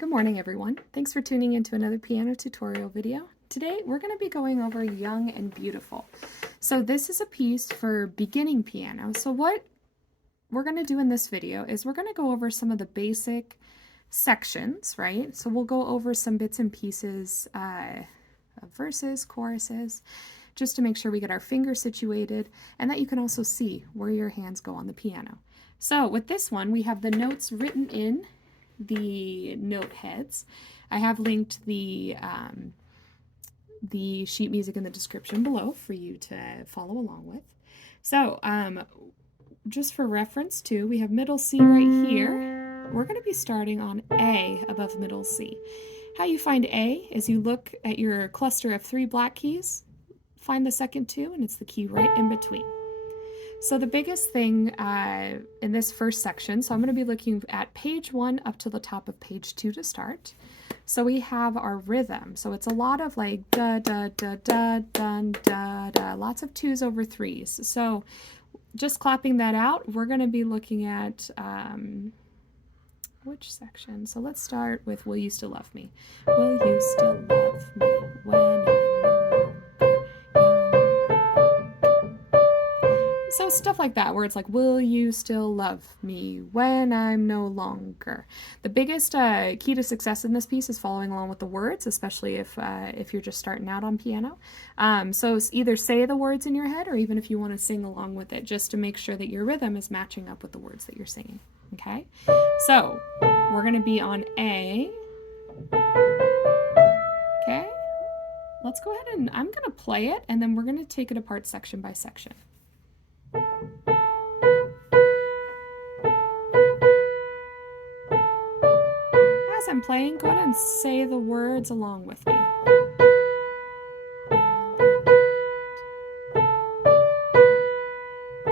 Good morning, everyone. Thanks for tuning into another piano tutorial video. Today, we're going to be going over Young and Beautiful. So this is a piece for beginning piano. So what we're going to do in this video is we're going to go over some of the basic sections, right? So we'll go over some bits and pieces of verses, choruses, just to make sure we get our fingers situated and that you can also see where your hands go on the piano. So with this one, we have the notes written in the note heads. I have linked the sheet music in the description below for you to follow along with. So just for reference too, we have middle C right here. We're going to be starting on A above middle C. How you find A is you look at your cluster of 3 black keys, find the second 2, and it's the key right in between. So the biggest thing in this first section, so I'm going to be looking at page 1 up to the top of page 2 to start. So we have our rhythm. So it's a lot of like da da da da dun da da, lots of 2s over 3s. So just clapping that out, we're going to be looking at which section? So let's start with Will You Still Love Me? Will you still love me when I'm no So stuff like that, where it's like, will you still love me when I'm no longer? The biggest key to success in this piece is following along with the words, especially if you're just starting out on piano. So either say the words in your head, or even if you want to sing along with it, just to make sure that your rhythm is matching up with the words that you're singing. Okay? So we're going to be on A. Okay? Let's go ahead and I'm going to play it, and then we're going to take it apart section by section. As I'm playing, go ahead and say the words along with me.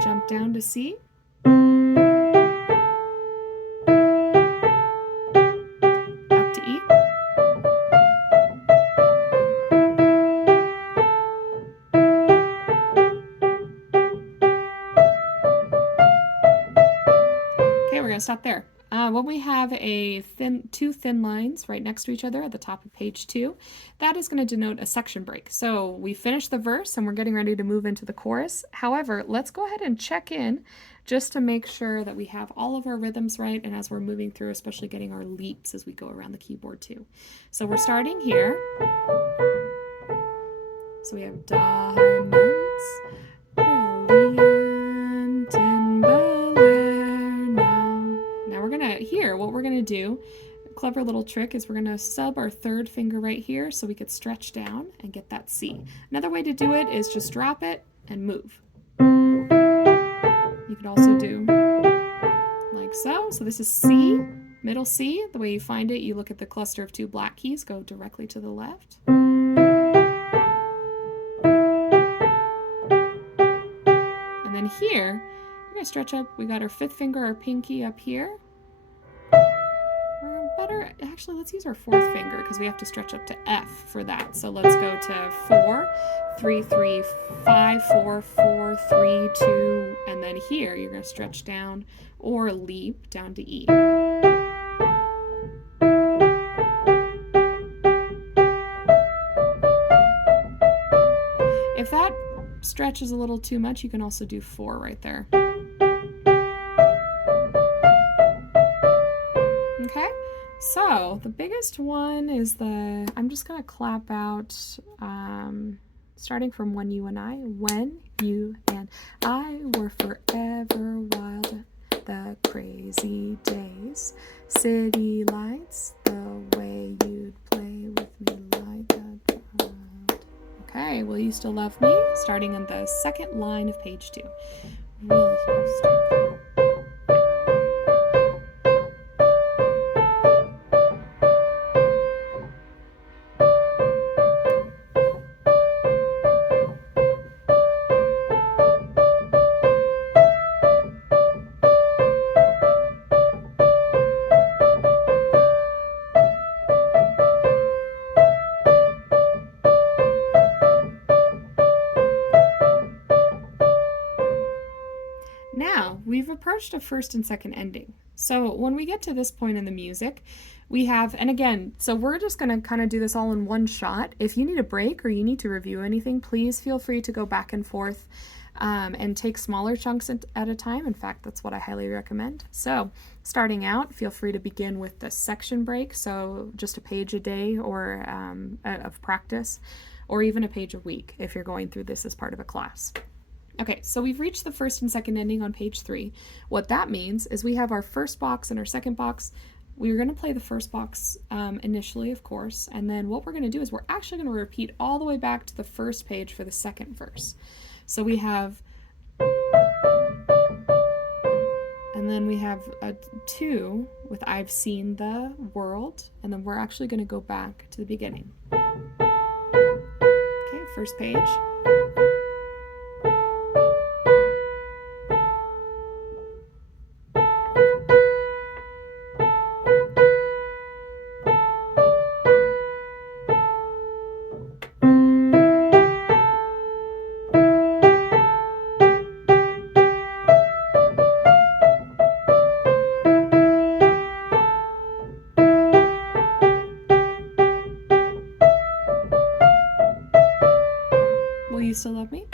Jump down to C. Up to E. Okay, we're going to stop there. When we have two thin lines right next to each other at the top of page 2, that is going to denote a section break. So we finished the verse and we're getting ready to move into the chorus. However, let's go ahead and check in just to make sure that we have all of our rhythms right, and as we're moving through, especially getting our leaps as we go around the keyboard too. So we're starting here. So we have diamonds, brilliant in Bel Air now. Now we're gonna, here, what we're gonna do, a clever little trick, is we're gonna sub our third finger right here so we could stretch down and get that C. Another way to do it is just drop it and move. You could also do like so. So this is C, middle C. The way you find it, you look at the cluster of 2 black keys, go directly to the left. And then here, we're going to stretch up. We got our 5th finger, our pinky up here. Or better, actually, let's use our 4th finger because we have to stretch up to F for that. So let's go to 4, 3, 3, 5, 4, 4, 3, 2, and then here you're going to stretch down or leap down to E. If that stretch is a little too much, you can also do 4 right there. Okay, so the biggest one is I'm just going to clap out, starting from When You and I. When you and I were forever wild, the crazy days, city lights, the way you'd play with me like a child. Okay, Will You Still Love Me? Starting in the second line of page 2. Will you still? Now, we've approached a first and second ending. So when we get to this point in the music, we have, and again, so we're just going to kind of do this all in one shot. If you need a break or you need to review anything, please feel free to go back and forth and take smaller chunks at a time. In fact, that's what I highly recommend. So starting out, feel free to begin with the section break, so just a page a day or of practice, or even a page a week if you're going through this as part of a class. Okay, so we've reached the first and second ending on page 3. What that means is we have our first box and our second box. We're going to play the first box initially, of course, and then what we're going to do is we're actually going to repeat all the way back to the first page for the second verse. So we have, and then we have a 2 with I've seen the world, and then we're actually going to go back to the beginning. Okay, first page. Will you still love me?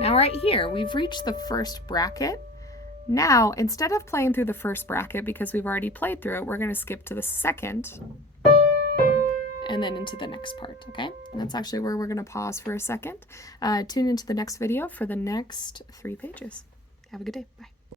Now right here, we've reached the first bracket. Now, instead of playing through the first bracket, because we've already played through it, we're going to skip to the second and then into the next part, okay? And that's actually where we're going to pause for a second. Tune into the next video for the next 3 pages. Have a good day. Bye.